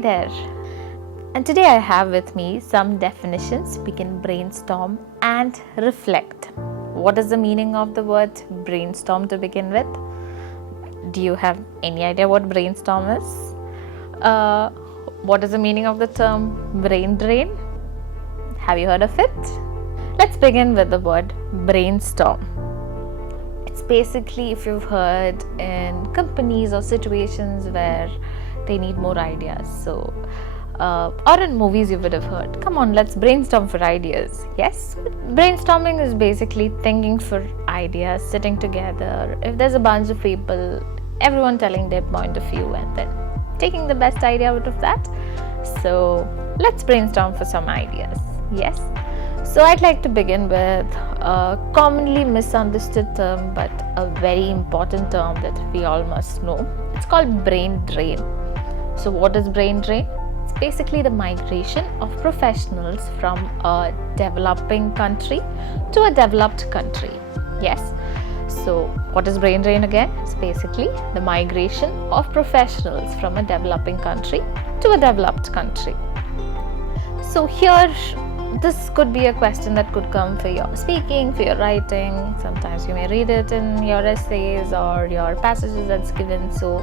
there, and today I have with me some definitions. We can brainstorm and reflect. What is the meaning of the word brainstorm to begin with? Do you have any idea what brainstorm is? What is the meaning of the term brain drain? Have you heard of it? Let's begin with the word brainstorm. It's basically, if you've heard, in companies or situations where they need more ideas. So, or in movies you would have heard, come on, let's brainstorm for ideas. Yes, brainstorming is basically thinking for ideas, sitting together. If there's a bunch of people, everyone telling their point of view and then taking the best idea out of that. So let's brainstorm for some ideas. Yes. So I'd like to begin with a commonly misunderstood term, but a very important term that we all must know. It's called brain drain. So what is brain drain? It's basically the migration of professionals from a developing country to a developed country. Yes. So what is brain drain again? It's basically the migration of professionals from a developing country to a developed country. So here, this could be a question that could come for your speaking, for your writing. Sometimes you may read it in your essays or your passages that's given. So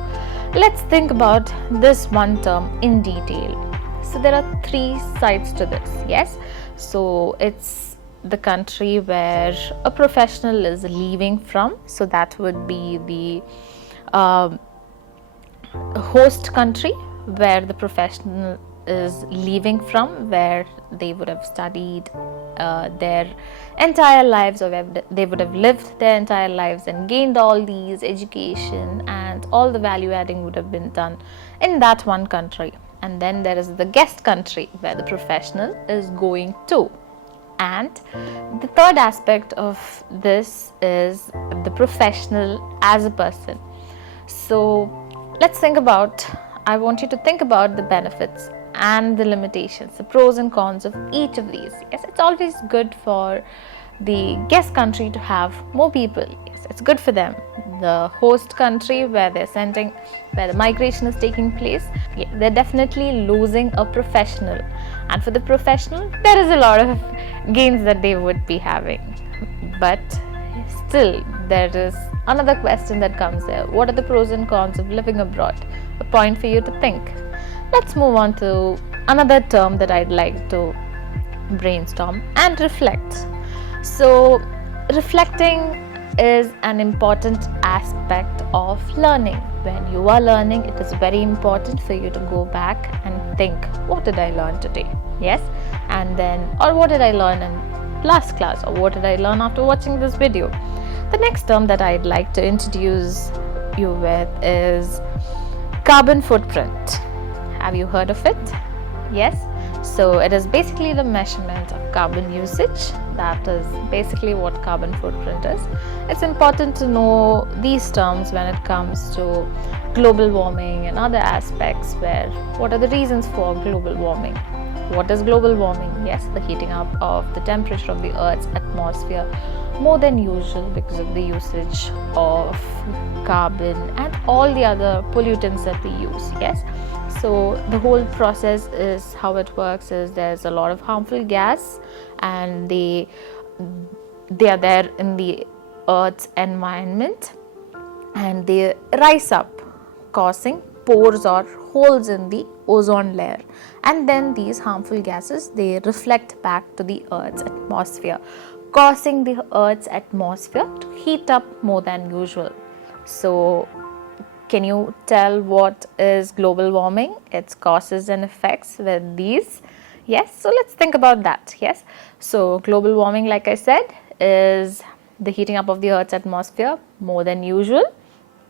let's think about this one term in detail. So there are three sides to this. Yes. So it's the country where a professional is leaving from. So that would be the host country where the professional is leaving from, where they would have studied their entire lives, or where they would have lived their entire lives and gained all these education, and all the value adding would have been done in that one country. And then there is the guest country where the professional is going to. And the third aspect of this is the professional as a person. So I want you to think about the benefits and the limitations, the pros and cons of each of these. Yes, it's always good for the guest country to have more people. Yes, it's good for them. The host country where the migration is taking place, they're definitely losing a professional. And for the professional, there is a lot of gains that they would be having. But still, there is another question that comes there. What are the pros and cons of living abroad? A point for you to think. Let's move on to another term that I'd like to brainstorm and reflect. So, reflecting is an important aspect of learning. When you are learning, it is very important for you to go back and think, what did I learn today? Yes, and then, or what did I learn in last class, or what did I learn after watching this video? The next term that I'd like to introduce you with is carbon footprint. Have you heard of it? Yes. So it is basically the measurement of carbon usage. That is basically what carbon footprint is. It's important to know these terms when it comes to global warming and other aspects, where what are the reasons for global warming? What is global warming? Yes, the heating up of the temperature of the Earth's atmosphere more than usual because of the usage of carbon and all the other pollutants that we use. Yes. So the whole process is, how it works is, there's a lot of harmful gas, and they are there in the Earth's environment, and they rise up, causing pores or holes in the ozone layer. And then these harmful gases, they reflect back to the Earth's atmosphere, causing the Earth's atmosphere to heat up more than usual. So can you tell what is global warming? Its causes and effects with these. Yes, so let's think about that. Yes, so global warming, like I said, is the heating up of the Earth's atmosphere more than usual.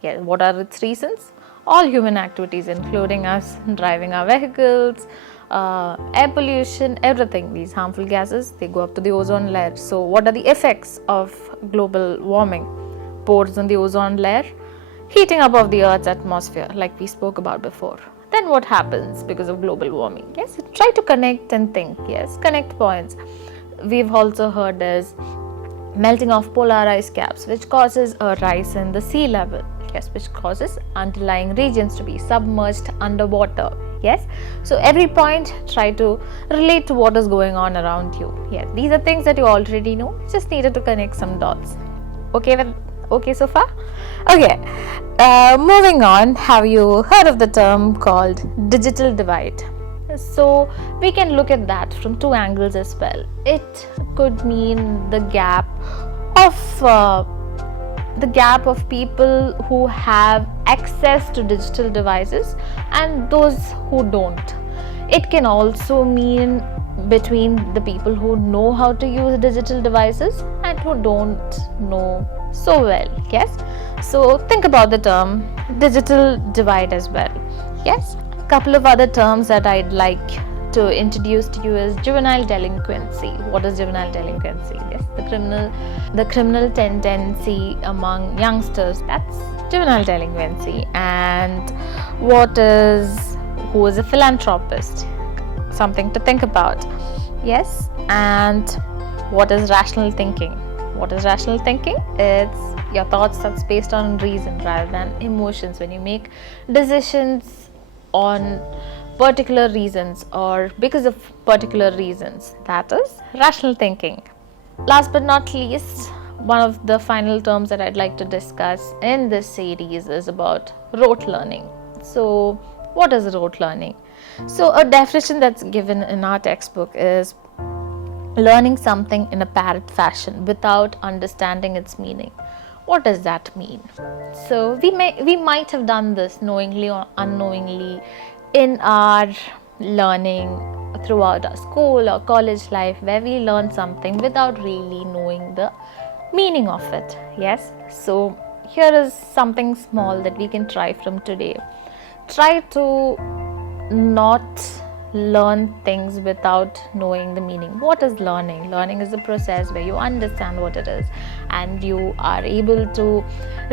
Yeah, what are its reasons? All human activities, including us driving our vehicles, air pollution, everything. These harmful gases, they go up to the ozone layer. So what are the effects of global warming? Pores in the ozone layer, heating up of the Earth's atmosphere, like we spoke about before. Then what happens because of global warming? Yes, try to connect and think. Yes, connect points. We've also heard is melting of polar ice caps, which causes a rise in the sea level. yes, which causes underlying regions to be submerged underwater. Yes, so every point try to relate to what is going on around you. Yes, these are things that you already know, just needed to connect some dots. Okay so far? Okay, moving on, have you heard of the term called digital divide? So we can look at that from two angles as well. It could mean the gap of people who have access to digital devices and those who don't. It can also mean between the people who know how to use digital devices and who don't know so well. Yes, so think about the term digital divide as well. Yes, a couple of other terms that I'd like to introduce to you is juvenile delinquency. What is juvenile delinquency? Yes, the criminal tendency among youngsters, that's juvenile delinquency. And who is a philanthropist? Something to think about. Yes, and what is rational thinking? What is rational thinking? It's your thoughts that's based on reason rather than emotions. When you make decisions on particular reasons or because of particular reasons, that is rational thinking. Last but not least, one of the final terms that I'd like to discuss in this series is about rote learning. So what is rote learning? So a definition that's given in our textbook is learning something in a parrot fashion without understanding its meaning. What does that mean? So we might have done this knowingly or unknowingly in our learning throughout our school or college life, where we learn something without really knowing the meaning of it. Yes, so here is something small that we can try from today. Try to not learn things without knowing the meaning. What is learning? Learning is a process where you understand what it is and you are able to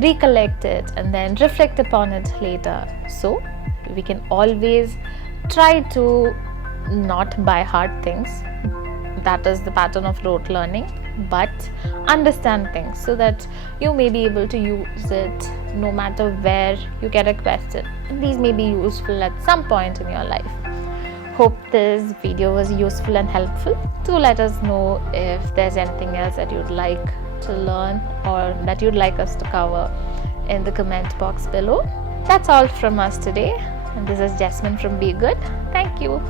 recollect it and then reflect upon it later. So we can always try to not by heart things. That is the pattern of rote learning, but understand things so that you may be able to use it no matter where you get a question. These may be useful at some point in your life. Hope this video was useful and helpful. Do let us know if there's anything else that you'd like to learn or that you'd like us to cover in the comment box below. That's all from us today. And this is Jasmine from Be Good. Thank you.